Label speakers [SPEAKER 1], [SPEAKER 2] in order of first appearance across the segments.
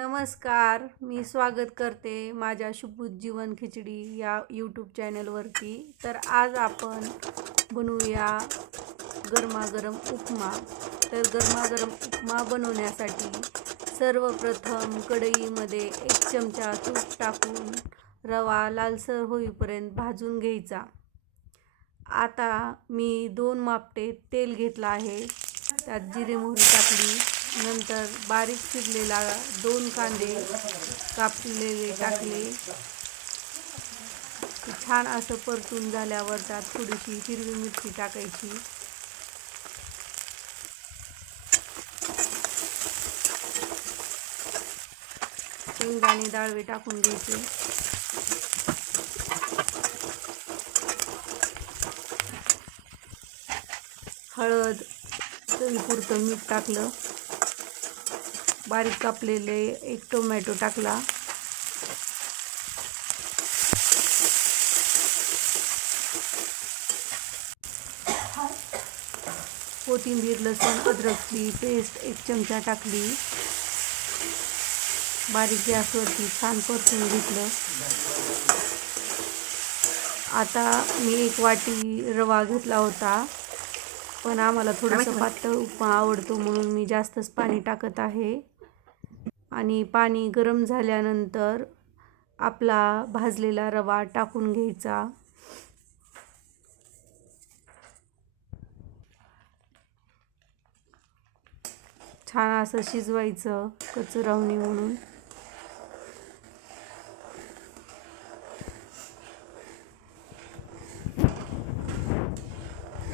[SPEAKER 1] नमस्कार मी स्वागत करते माझ्या शुभूत जीवन खिचडी या यूट्यूब चॅनलवरती तर आज आपण बनवूया गरमागरम उपमा. तर गरमागरम उपमा बनवण्यासाठी सर्वप्रथम कढईमध्ये एक चमचा तूप टाकून रवा लालसर होईपर्यंत भाजून घ्यायचा. आता मी दोन मापटे तेल घेतलं आहे. त्यात जिरे मोहरी टाकली. नंतर बारीक चिरलेला दोन कांदे कापलेले टाकले. छान असं परतून झाल्यावर त्यात थोडीशी हिरवी मिरची टाकायची. शेंगदाणे डाळवे टाकून घ्यायचे. हळद चवीपुरतं मीठ टाकलं. बारीक कापलेले एक टोमॅटो टाकला. कोथिंबीर लसूण अद्रकची पेस्ट एक चमचा टाकली. बारीक गॅसवरती छान परतून घेतलं. आता मी एक वाटी रवा घेतला होता पण आम्हाला थोडंसं पातळ उपमा आवडतो म्हणून मी जास्तच पाणी टाकत आहे. आणि पाणी गरम झाल्यानंतर आपला भाजलेला रवा टाकून घ्यायचा. छान असं शिजवायचं कचरावणी म्हणून.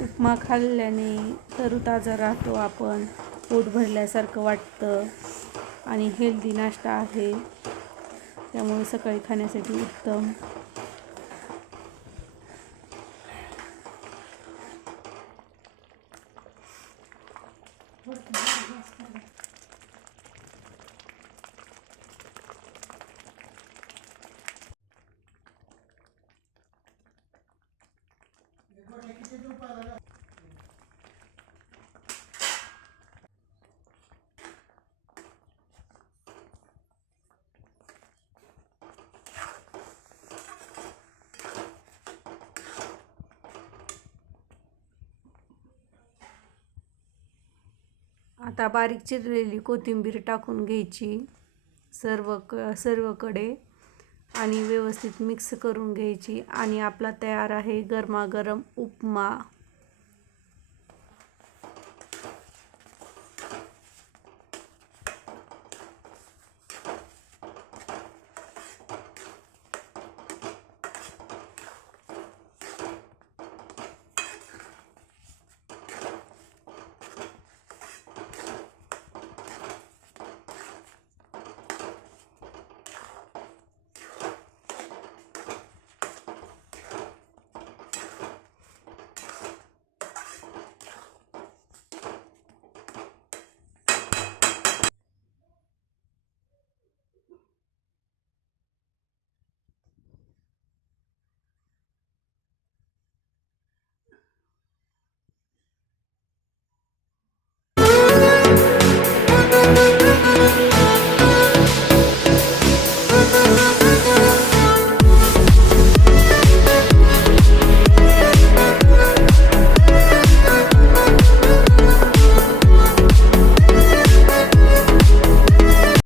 [SPEAKER 1] उपमा खाल्ल्याने तरुताजा राहतो आपण पोट भरल्यासारखं वाटतं. आणि हेल्दी नाश्ता आहे. त्यामुळे सकाळी खाण्यासाठी उत्तम. आता बारीक चिरलेली कोथिंबीर टाकून घ्यायची सर्व क सर्वकडे. आणि व्यवस्थित मिक्स करून घ्यायची. आणि आपला तयार आहे गरमागरम उपमा.